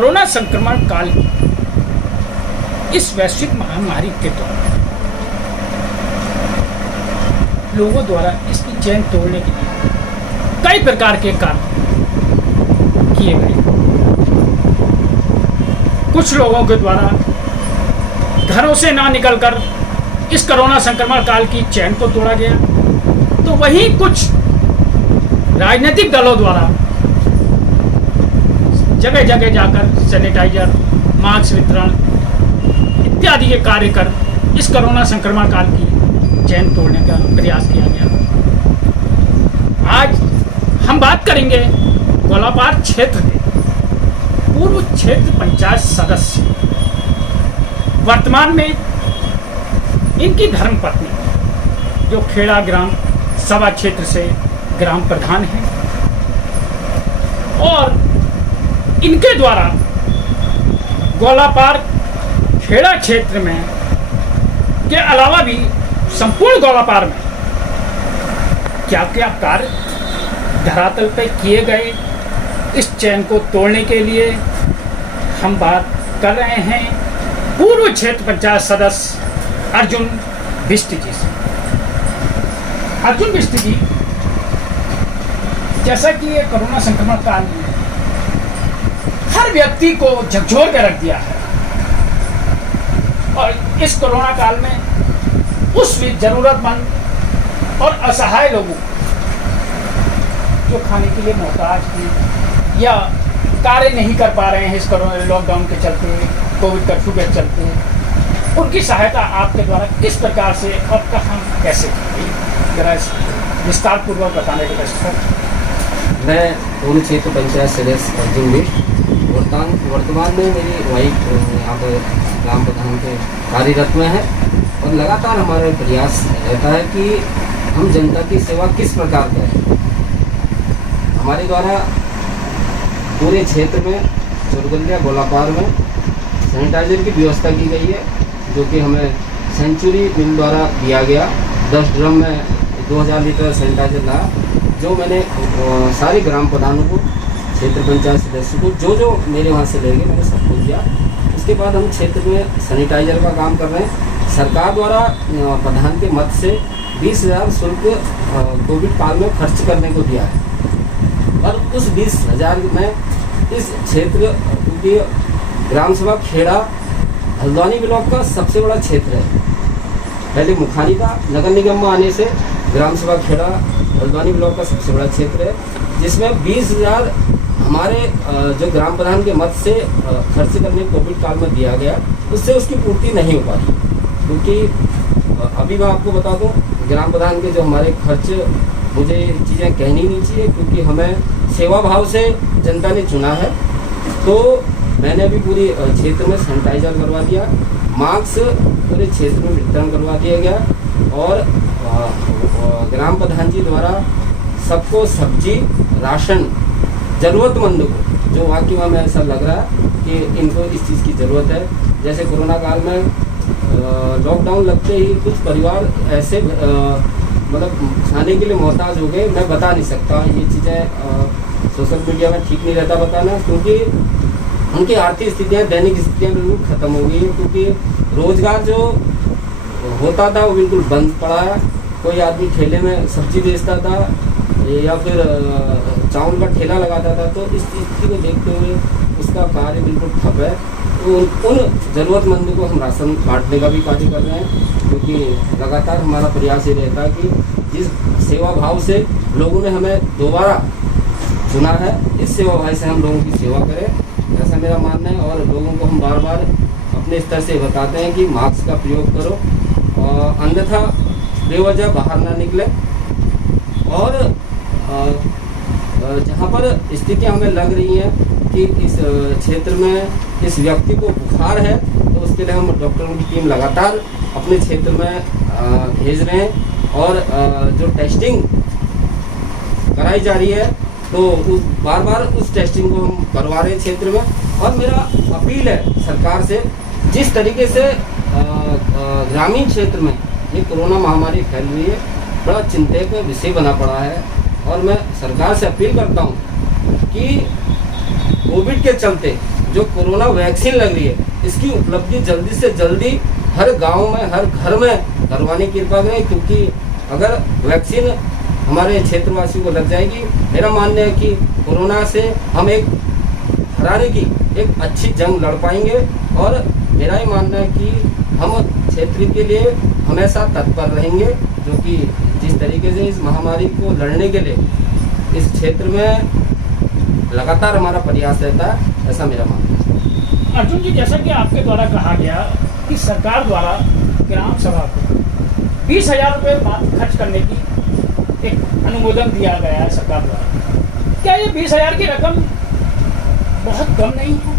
Corona संक्रमण काल की इस वैश्विक महामारी के दौरान लोगों द्वारा इसकी चैन तोड़ने के लिए कई प्रकार के कार्य किए गए। कुछ लोगों के द्वारा घरों से ना निकलकर इस कोरोना संक्रमण काल की चैन को तोड़ा गया, तो वहीं कुछ राजनीतिक दलों द्वारा जगह जगह जाकर सैनिटाइजर, मास्क वितरण इत्यादि के कार्य कर इस कोरोना संक्रमण काल की चैन तोड़ने का प्रयास किया गया। आज हम बात करेंगे गोलापार क्षेत्र के पूर्व क्षेत्र पंचायत सदस्य, वर्तमान में इनकी धर्मपत्नी जो खेड़ा ग्राम सभा क्षेत्र से ग्राम प्रधान हैं, और इनके द्वारा गोलापार खेड़ा क्षेत्र में के अलावा भी संपूर्ण गोलापार में क्या क्या कार्य धरातल पर किए गए, इस चैन को तोड़ने के लिए हम बात कर रहे हैं पूर्व क्षेत्र पंचायत सदस्य अर्जुन बिष्ट जी से। अर्जुन बिष्ट जी, जैसा कि ये कोरोना संक्रमण काल में हर व्यक्ति को झकझोर कर रख दिया है, और इस कोरोना काल में उस भी जरूरतमंद और असहाय लोगों जो खाने के लिए मोहताज हैं या कार्य नहीं कर पा रहे हैं इस कोरोना लॉकडाउन के चलते, कोविड कर्फ्यू के चलते, उनकी सहायता आपके द्वारा किस प्रकार से और कहाँ कैसे की? जरा विस्तार पूर्वक बताने के दर्शक। मैं पूर्व क्षेत्र पंचायत सदस्य अर्जुन बिष्ट, वर्तमान में मेरी वाइफ यहाँ पर ग्राम प्रधान के कार्यरत में है, और लगातार हमारा प्रयास रहता है कि हम जनता की सेवा किस प्रकार करें। हमारे द्वारा पूरे क्षेत्र में चोरगलिया गोलापार में सैनिटाइजर की व्यवस्था की गई है, जो कि हमें सेंचुरी मिल द्वारा दिया गया। 10 ड्रम में 2000 लीटर सैनिटाइजर लाया, जो मैंने सारे ग्राम प्रधानों को, क्षेत्र पंचायत सदस्य को, जो मेरे वहाँ से ले गए मैंने सबको दिया। उसके बाद हम क्षेत्र में सैनिटाइजर का काम कर रहे हैं। सरकार द्वारा प्रधान के मत से 20,000 शुल्क कोविड काल में खर्च करने को दिया है, और उस 20,000 में इस क्षेत्र, क्योंकि ग्राम सभा खेड़ा हल्द्वानी ब्लॉक का सबसे बड़ा क्षेत्र है, पहले मुखानी था, नगर निगम में आने से ग्राम सभा खेड़ा हल्द्वानी ब्लॉक का सबसे बड़ा क्षेत्र है, जिसमें 20,000 हमारे जो ग्राम प्रधान के मत से खर्च करने कोविड काल में दिया गया, उससे उसकी पूर्ति नहीं हो पाई। क्योंकि अभी मैं आपको बता दूं, ग्राम प्रधान के जो हमारे खर्च, मुझे चीज़ें कहनी नहीं चाहिए, क्योंकि हमें सेवा भाव से जनता ने चुना है। तो मैंने अभी पूरी क्षेत्र में सैनिटाइजर करवा दिया, मास्क पूरे क्षेत्र में वितरण करवा दिया गया, और ग्राम प्रधान जी द्वारा सबको सब्जी, राशन ज़रूरतमंद को, जो वाकई में ऐसा लग रहा है कि इनको इस चीज़ की ज़रूरत है। जैसे कोरोना काल में लॉकडाउन लगते ही कुछ परिवार ऐसे मतलब खाने के लिए मोहताज हो गए। मैं बता नहीं सकता, ये चीज़ें सोशल मीडिया में ठीक नहीं रहता बताना, क्योंकि उनकी आर्थिक स्थितियाँ, दैनिक स्थितियाँ बिल्कुल ख़त्म हो गई है, क्योंकि रोज़गार जो होता था वो बिल्कुल बंद पड़ा है। कोई आदमी ठेले में सब्जी बेचता था या फिर चावल का ठेला लगाता था, तो इस स्थिति को देखते हुए उसका कार्य बिल्कुल ठप है। तो उन ज़रूरतमंदों को हम राशन बांटने का भी कार्य कर रहे हैं, क्योंकि लगातार हमारा प्रयास ये रहता है कि जिस सेवा भाव से लोगों ने हमें दोबारा चुना है, इस सेवा भाव से हम लोगों की सेवा करें, ऐसा मेरा मानना है। और लोगों को हम बार बार अपने स्तर से बताते हैं कि मास्क का प्रयोग करो, और अन्यथा बेवजह बाहर ना निकले, और जहाँ पर स्थितियाँ हमें लग रही हैं कि इस क्षेत्र में इस व्यक्ति को बुखार है, तो उसके लिए हम डॉक्टरों की टीम लगातार अपने क्षेत्र में भेज रहे हैं, और जो टेस्टिंग कराई जा रही है, तो बार बार उस टेस्टिंग को हम करवा रहे हैं क्षेत्र में। और मेरा अपील है सरकार से, जिस तरीके से ग्रामीण क्षेत्र में ये कोरोना महामारी फैल रही है, बड़ा चिंता का विषय बना पड़ा है, और मैं सरकार से अपील करता हूँ कि कोविड के चलते जो कोरोना वैक्सीन लग रही है इसकी उपलब्धि जल्दी से जल्दी हर गांव में, हर घर में करवाने की कृपा करें, क्योंकि अगर वैक्सीन हमारे क्षेत्रवासियों को लग जाएगी, मेरा मानना है कि कोरोना से हम एक हराने की एक अच्छी जंग लड़ पाएंगे। और मेरा ही मानना है कि हम क्षेत्र के लिए हमेशा तत्पर रहेंगे, जो कि जिस तरीके से इस महामारी को लड़ने के लिए इस क्षेत्र में लगातार हमारा प्रयास रहता है, ऐसा मेरा मानना है। अर्जुन जी, जैसा कि आपके द्वारा कहा गया कि सरकार द्वारा ग्राम सभा को 20,000 रुपये मात्र खर्च करने की एक अनुमोदन दिया गया है सरकार द्वारा, क्या ये 20,000 की रकम बहुत कम नहीं है?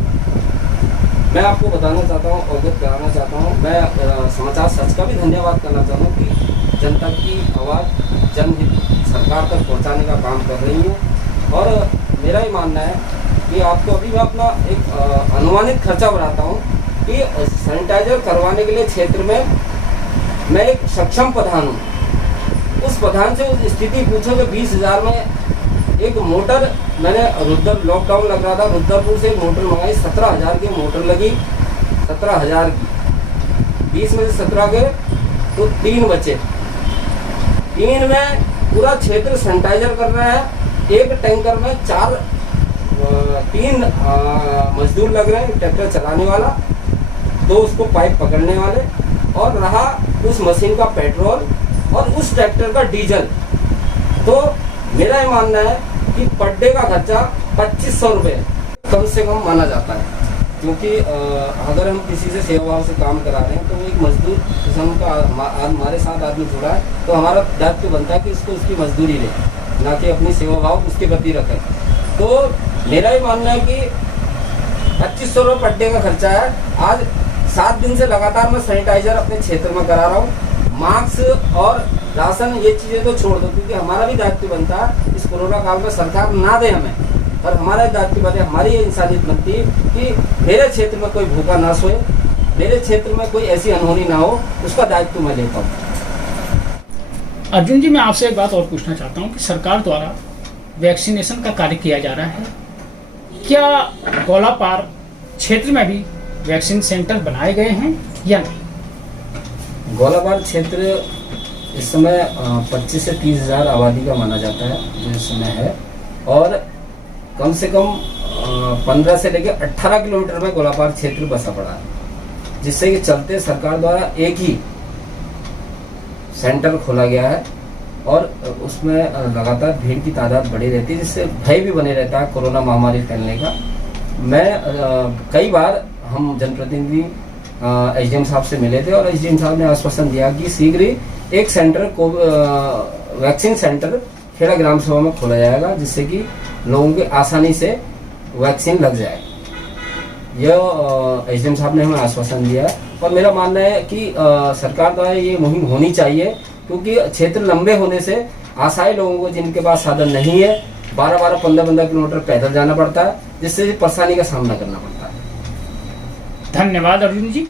मैं आपको बताना चाहता हूँ, अवगत कराना चाहता हूँ, मैं समाचार सच का भी धन्यवाद करना चाहता हूँ कि जनता की आवाज़ जनहित सरकार तक पहुँचाने का काम कर रही है। और मेरा ही मानना है कि आपको अभी मैं अपना एक अनुमानित खर्चा बढ़ाता हूँ कि सैनिटाइजर करवाने के लिए क्षेत्र में मैं एक सक्षम प्रधान हूँ। उस प्रधान से उस स्थिति पूछो कि 20,000 में एक मोटर, मैंने लॉकडाउन लग रहा था, रुद्रपुर से एक मोटर मंगाई, 17,000 की मोटर लगी, 17,000 की, 20 में से 17 गए तो 3 बचे। 3 में पूरा क्षेत्र सैनिटाइजर कर रहा है। एक टैंकर में 3 मजदूर लग रहे हैं, ट्रैक्टर चलाने वाला, 2 उसको पाइप पकड़ने वाले, और रहा उस मशीन का पेट्रोल और उस ट्रैक्टर का डीजल। तो मेरा ये मानना है कि पर डे का खर्चा 2,500 रुपये कम से कम माना जाता है, क्योंकि अगर हम किसी से सेवा भाव से काम करा रहे हैं तो वो एक मजदूर किस्म का हमारे साथ आदमी जुड़ा है, तो हमारा दायित्व बनता है कि इसको उसकी मजदूरी ले, ना कि अपनी सेवा भाव उसके प्रति रखें। तो मेरा ही मानना है कि 2,500 रुपये पर डे का खर्चा है। आज 7 दिन से लगातार मैं सैनिटाइजर अपने क्षेत्र में करा रहा हूँ। मास्क और राशन ये चीज़ें तो छोड़ दो, क्योंकि हमारा भी दायित्व बनता है, इस कोरोना काल में सरकार ना दे हमें, पर हमारा दायित्व बने, हमारी ये इंसानियत बनती है कि मेरे क्षेत्र में कोई भूखा ना सोए, मेरे क्षेत्र में कोई ऐसी अनहोनी ना हो, उसका दायित्व मैं लेता हूँ। अर्जुन जी, मैं आपसे एक बात और पूछना चाहता हूँ कि सरकार द्वारा वैक्सीनेशन का कार्य किया जा रहा है, क्या गौलापार क्षेत्र में भी वैक्सीन सेंटर बनाए गए हैं या नहीं? गौलापार क्षेत्र इस समय 25 से 30,000 आबादी का माना जाता है जो इस समय है, और कम से कम 15 से लेकर 18 किलोमीटर में गौलापार क्षेत्र बसा पड़ा है, जिससे कि चलते सरकार द्वारा एक ही सेंटर खोला गया है और उसमें लगातार भीड़ की तादाद बढ़ी रहती है, जिससे भय भी बने रहता है कोरोना महामारी फैलने का। मैं कई बार हम जनप्रतिनिधि एसडीएम साहब से मिले थे और एसडीएम साहब ने आश्वासन दिया कि शीघ्र ही एक सेंटर को वैक्सीन सेंटर खेड़ा ग्राम सभा में खोला जाएगा, जिससे कि लोगों के आसानी से वैक्सीन लग जाए। यह एसडीएम साहब ने हमें आश्वासन दिया है और मेरा मानना है कि सरकार द्वारा ये मुहिम होनी चाहिए, क्योंकि क्षेत्र लंबे होने से आशाई लोगों को जिनके पास साधन नहीं है 12-12, 15-15 किलोमीटर पैदल जाना पड़ता है, जिससे परेशानी का सामना करना पड़ता है। धन्यवाद अर्जुन जी।